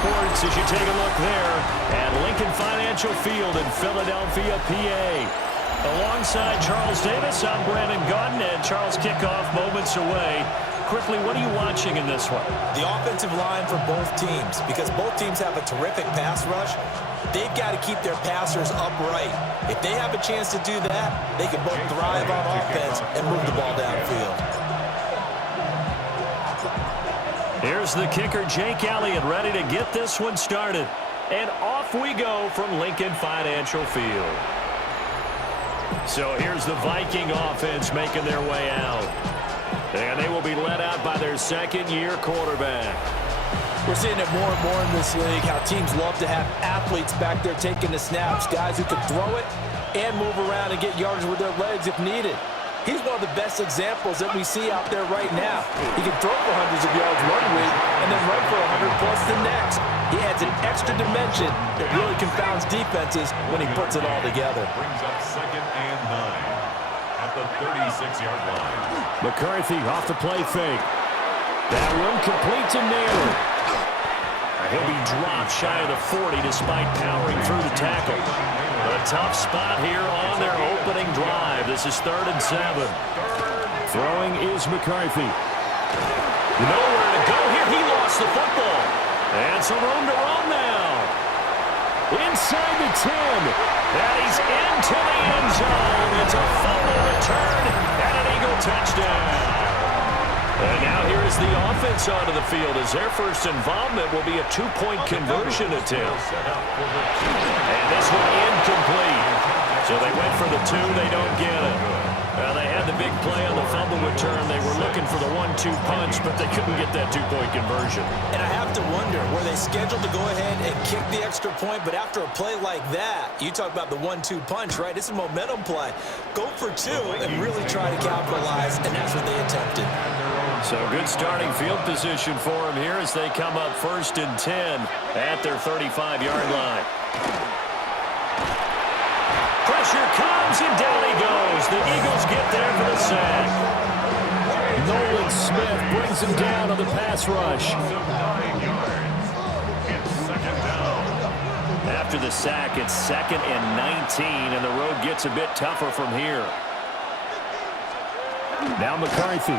sports as you take a look there at Lincoln Financial Field in Philadelphia, PA. Alongside Charles Davis, I'm Brandon Gaudin, and Charles, kickoff moments away. Quickly, what are you watching in this one? The offensive line for both teams, because both teams have a terrific pass rush. They've got to keep their passers upright. If they have a chance to do that, they can both thrive on offense and move the ball downfield. Here's the kicker, Jake Elliott, ready to get this one started. And off we go from Lincoln Financial Field. So here's the Viking offense making their way out. And they will be led out by their second-year quarterback. We're seeing it more and more in this league, how teams love to have athletes back there taking the snaps, guys who can throw it and move around and get yards with their legs if needed. He's one of the best examples that we see out there right now. He can throw for hundreds of yards one week and then run for 100+ the next. He adds an extra dimension that really confounds defenses when he puts it all together. Brings up 2nd and 9 at the 36-yard line. McCarthy off the play fake. That one complete to Naylor. He'll be dropped shy of the 40 despite powering through the tackle. A tough spot here on their opening drive. This is 3rd and 7. Throwing is McCarthy. Nowhere to go here. He lost the football. And some room to run now. Inside the 10. And he's into the end zone. It's a fumble return and an Eagle touchdown. And now here is the offense onto the field as their first involvement will be a 2-point conversion attempt. And this one incomplete. So they went for the 2, they don't get it. Now they had the big play on the fumble return. They were looking for the 1-2 punch, but they couldn't get that 2-point conversion. And I have to wonder, were they scheduled to go ahead and kick the extra point, but after a play like that, you talk about the 1-2 punch, right? It's a momentum play. Go for 2 and really try to capitalize, and that's what they attempted. So good starting field position for them here as they come up 1st and 10 at their 35-yard line. Pressure comes, and down he goes. The Eagles get there for the sack. Nolan Smith brings him down on the pass rush. 9 yards. It's 2nd down. After the sack, it's 2nd and 19, and the road gets a bit tougher from here. Now McCarthy.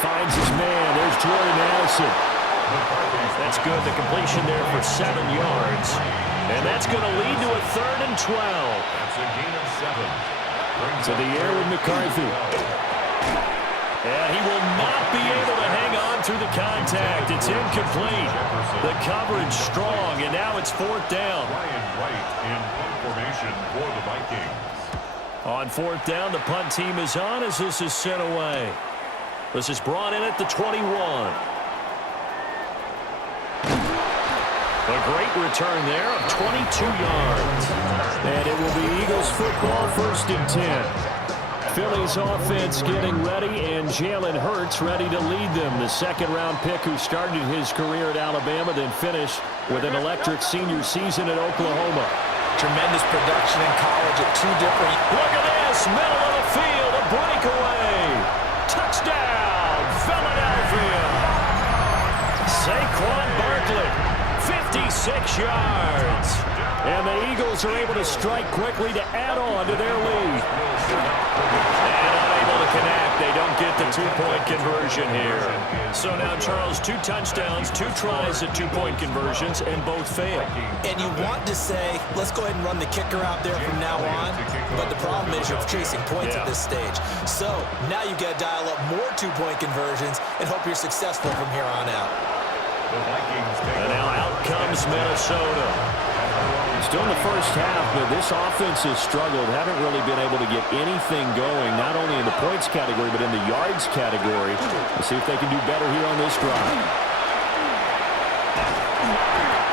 Finds his man. There's Jordan Addison. That's good. The completion there for 7 yards. And that's going to lead to a 3rd and 12. That's a gain of 7. To the air with McCarthy. And he will not be able to hang on through the contact. It's incomplete. The coverage strong, and now it's 4th down. Ryan Wright in punt formation for the Vikings. On 4th down, the punt team is on as this is sent away. This is brought in at the 21. A great return there of 22 yards. And it will be Eagles football 1st and 10. Philly's offense getting ready, and Jalen Hurts ready to lead them. The 2nd-round pick who started his career at Alabama, then finished with an electric senior season at Oklahoma. Tremendous production in college at 2 different... Look at this, middle of the field, a breakaway. Touchdown, Philadelphia. Saquon Barkley, 56 yards. And the Eagles are able to strike quickly to add on to their lead. And unable to connect. They don't get the 2-point conversion here. So now, Charles, 2 touchdowns, 2 tries at 2-point conversions, and both fail. And you want to say, let's go ahead and run the kicker out there from now on. But the problem is you're chasing points at this stage. So now you've got to dial up more 2-point conversions and hope you're successful from here on out. And now out comes Minnesota. Still in the first half, but this offense has struggled. Haven't really been able to get anything going, not only in the points category, but in the yards category. Let's see if they can do better here on this drive.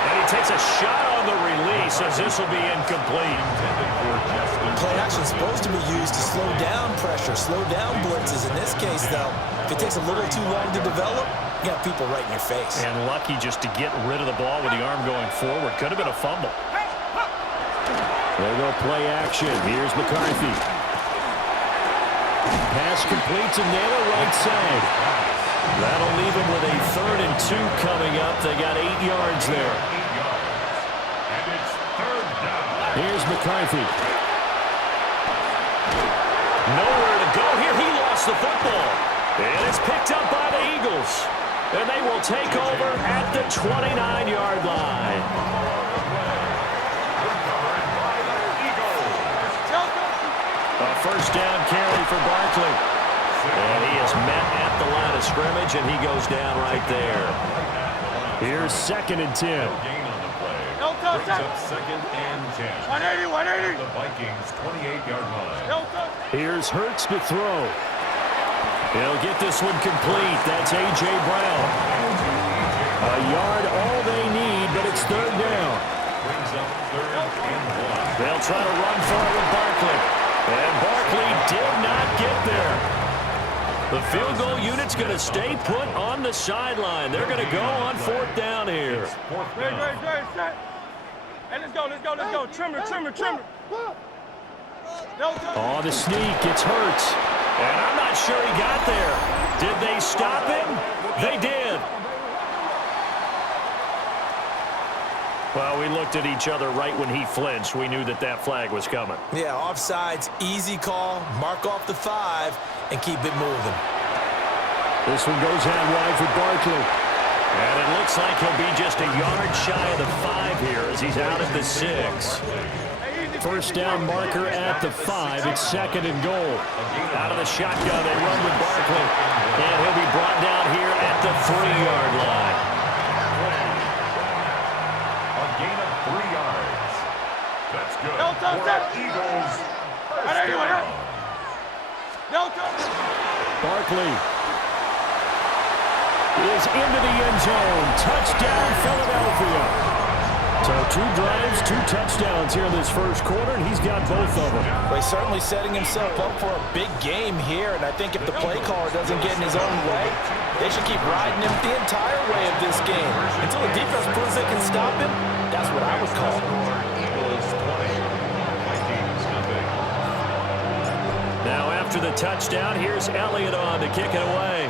And he takes a shot on the release as this will be incomplete. Play action is supposed to be used to slow down pressure, slow down blitzes. In this case, though, if it takes a little too long to develop, you got people right in your face. And lucky just to get rid of the ball with the arm going forward. Could have been a fumble. They go play action. Here's McCarthy. Pass complete to Naylor right side. That'll leave him with a 3rd and 2 coming up. They got 8 yards there. 8 yards. And it's third down. Here's McCarthy. Nowhere to go here. He lost the football. And it's picked up by the Eagles. And they will take over at the 29-yard line. A first down carry for Barkley. And he is met at the line of scrimmage, and he goes down right there. Here's 2nd and 10. No gain on the play. Brings up 2nd and 10. 180. The Vikings 28-yard line. Here's Hurts to throw. He'll get this one complete. That's A.J. Brown. A yard all they need, but it's 3rd down. Brings up 3rd and 1. They'll try to run for it with Barkley. And Barkley did not get there. The field goal unit's going to stay put on the sideline. They're going to go on 4th down here. Great. Hey, let's go. Trimmer. On the sneak, it's Hurts. And I'm not sure he got there. Did they stop him? They did. Well, we looked at each other right when he flinched. We knew that that flag was coming. Yeah, offsides, easy call. Mark off the 5 and keep it moving. This one goes out wide for Barkley. And it looks like he'll be just a yard shy of the 5 here as he's out at the 6. First down marker at the 5. It's 2nd and goal. Out of the shotgun, they run with Barkley. And he'll be brought down here at the 3-yard line. A gain of 3 yards. That's good. For Eagles. Barkley is into the end zone. Touchdown, Philadelphia. So 2 drives, 2 touchdowns here in this first quarter, and he's got both of them. Well, he's certainly setting himself up for a big game here, and I think if the play caller doesn't get in his own way, they should keep riding him the entire way of this game. Until the defense proves they can stop him, that's what I would call it. Eagles 20. Vikings nothing. Now after the touchdown, here's Elliott on to kick it away.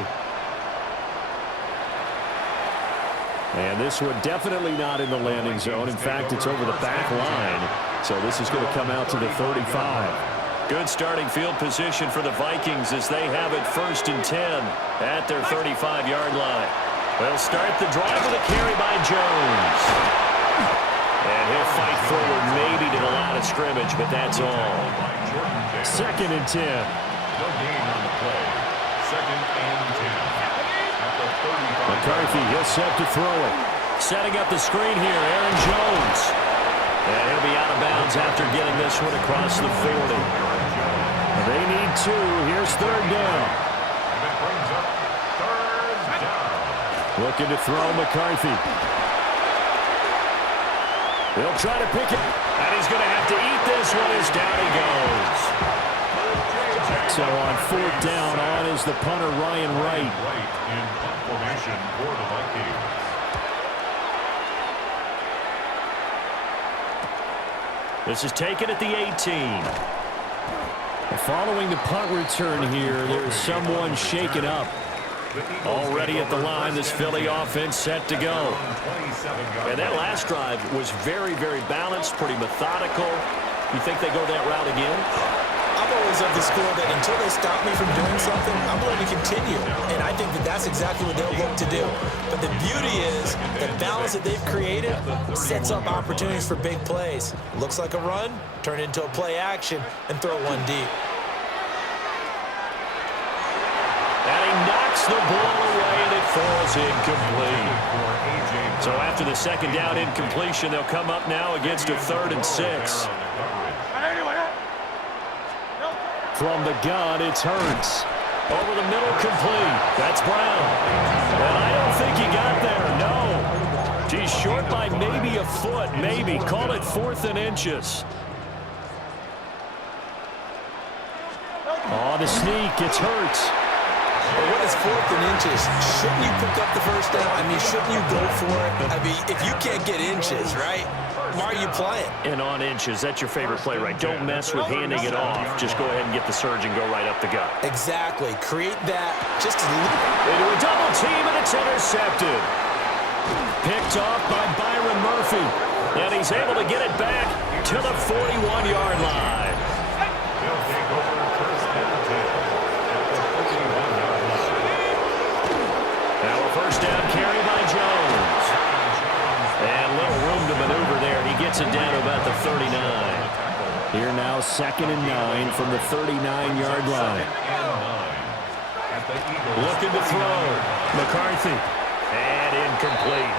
And this one definitely not in the landing zone. In fact, it's over the back line. So this is going to come out to the 35. Good starting field position for the Vikings as they have it 1st and 10 at their 35-yard line. They'll start the drive with a carry by Jones. And he'll fight forward maybe to the line of scrimmage, but that's all. 2nd and 10. No gain on the play. 2nd and 10. At the 35. McCarthy, he'll set to throw it. Setting up the screen here, Aaron Jones. And he'll be out of bounds after getting this one across the 40. They need 2. Here's 3rd down. And it brings up 3rd down. Looking to throw McCarthy. He'll try to pick it. And he's going to have to eat this one as down he goes. So on 4th down, on is the punter, Ryan Wright. Right in punt formation for the Vikings. This is taken at the 18. Following the punt return here, there's someone shaken up. Already at the line, this Philly offense set to go. And that last drive was very, very balanced, pretty methodical. You think they go that route again? I'm always of the school that until they stop me from doing something, I'm going to continue. And I think that that's exactly what they'll look to do. But the beauty is the balance that they've created sets up opportunities for big plays. Looks like a run, turn it into a play action, and throw one deep. And he knocks the ball away, and it falls incomplete. So after the 2nd down incompletion, they'll come up now against a 3rd and 6. From the gun, it's Hurts. Over the middle, complete. That's Brown. And I don't think he got there, no. He's short by maybe a foot, maybe. Call it 4th and inches. On the sneak, it's Hurts. Well, what is 4th and inches? Shouldn't you pick up the first down? I mean, shouldn't you go for it? I mean, if you can't get inches, right, why are you playing? And on inches, that's your favorite play, right? Don't mess with handing it off. Just go ahead and get the surge and go right up the gut. Exactly. Create that just into a double team, and it's intercepted. Picked off by Byron Murphy. And he's able to get it back to the 41-yard line. They'll take over first and 10 at the 41-yard line. Now a first down carry by Jones. And little room to maneuver there. He gets it down to about the 39. Here now, 2nd and 9 from the 39-yard line. Looking to throw. McCarthy. And incomplete.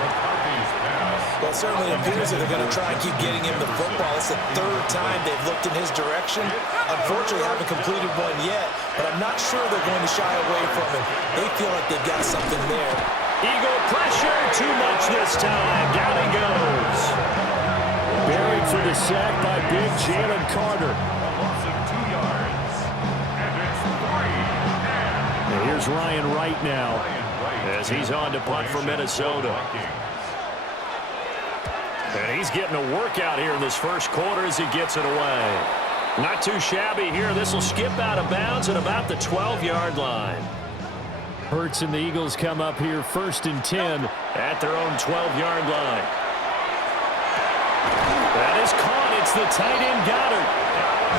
Well, it certainly appears that they're going to try and keep getting him the football. It's the 3rd time they've looked in his direction. Unfortunately, haven't completed one yet, but I'm not sure they're going to shy away from him. They feel like they've got something there. Eagle pressure, too much this time. Down he goes. Buried for the sack by big Jalen Carter. Loss of 2 yards. And it's 3. And here's Ryan Wright now as he's on to punt for Minnesota. And he's getting a workout here in this first quarter as he gets it away. Not too shabby here. This will skip out of bounds at about the 12-yard line. Hurts and the Eagles come up here 1st and 10 at their own 12-yard line. That is caught. It's the tight end Goddard.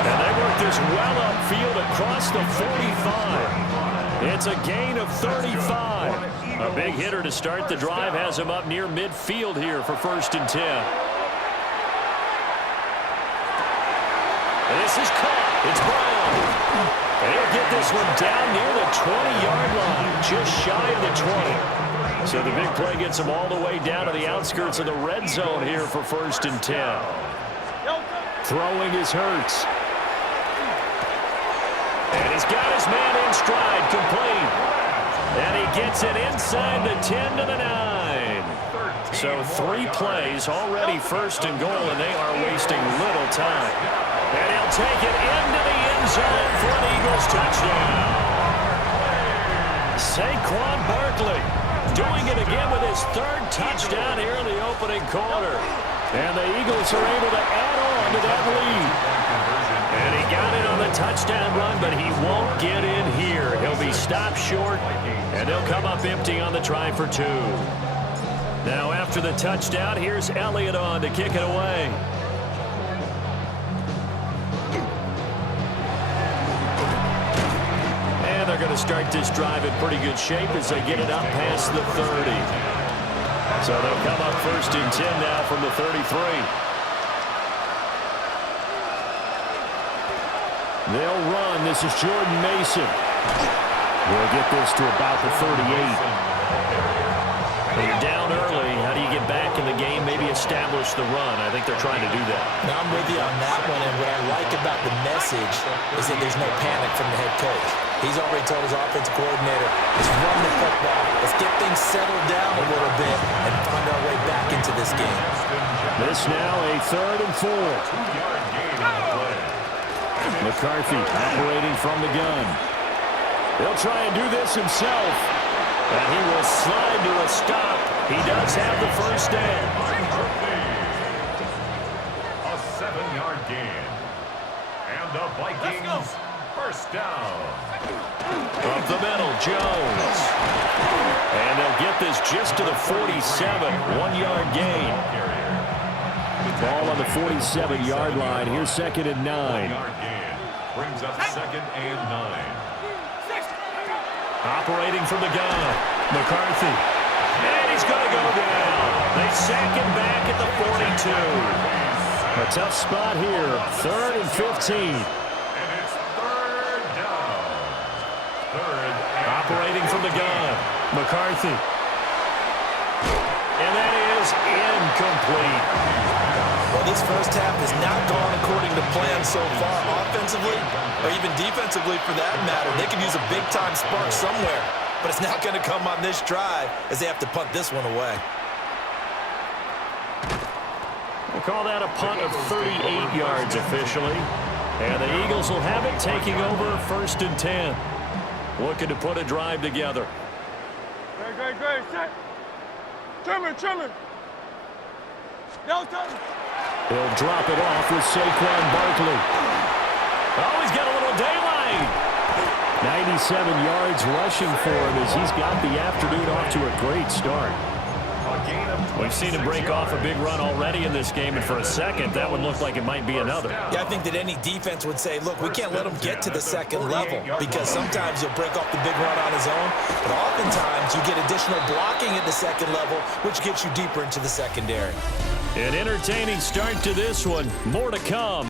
And they work this well upfield across the 45. It's a gain of 35. A big hitter to start the drive has him up near midfield here for 1st and 10. This is caught. It's Brown. And he'll get this one down near the 20-yard line, just shy of the 20. So the big play gets him all the way down to the outskirts of the red zone here for 1st and 10. Throwing is Hurts. And he's got his man in stride, complete. And he gets it inside the 10 to the 9. So 3 plays, already 1st and goal, and they are wasting little time. And he'll take it into the end zone for an Eagles touchdown. Saquon Barkley doing it again with his 3rd touchdown here in the opening quarter. And the Eagles are able to add on to that lead. And he got it on the touchdown run, but he won't get in here. He'll be stopped short, and they'll come up empty on the try for 2. Now after the touchdown, here's Elliott on to kick it away. And they're going to start this drive in pretty good shape as they get it up past the 30. So they'll come up 1st and 10 now from the 33. They'll run. This is Jordan Mason. We'll get this to about the 38. When you're down early, how do you get back in the game, maybe establish the run? I think they're trying to do that. Now, I'm with you on that one, and what I like about the message is that there's no panic from the head coach. He's already told his offensive coordinator, let's run the football. Let's get things settled down a little bit and find our way back into this game. This now a 3rd and 4. 2-yard gain on the play. McCarthy operating from the gun. He'll try and do this himself. And he will slide to a stop. He does have the first down. A 7-yard gain. And the Vikings first down. Up the middle, Jones. And they'll get this just to the 47. 1-yard gain. Ball on the 47-yard line. Here's 2nd and 9. 1-yard gain. Brings up 2nd and 9. Operating from the gun, McCarthy. And he's going to go down. They sack him back at the 42. A tough spot here. 3rd and 15. And it's 3rd down. 3rd and Operating from the gun, McCarthy. And that is incomplete. Well, this first half has not gone according to plan so far offensively or even defensively for that matter. They could use a big-time spark somewhere, but it's not going to come on this drive as they have to punt this one away. We'll call that a punt of 38 yards officially. And the Eagles will have it taking over 1st and 10. Looking to put a drive together. Great. Set. Trimmer. He'll drop it off with Saquon Barkley. Oh, he's got a little daylight. 97 yards rushing for him as he's got the afternoon off to a great start. We've seen him break off a big run already in this game, and for a second, that would look like it might be another. Yeah, I think that any defense would say, look, we can't let him get to the second level, because sometimes he'll break off the big run on his own, but oftentimes you get additional blocking at the second level, which gets you deeper into the secondary. An entertaining start to this one. More to come.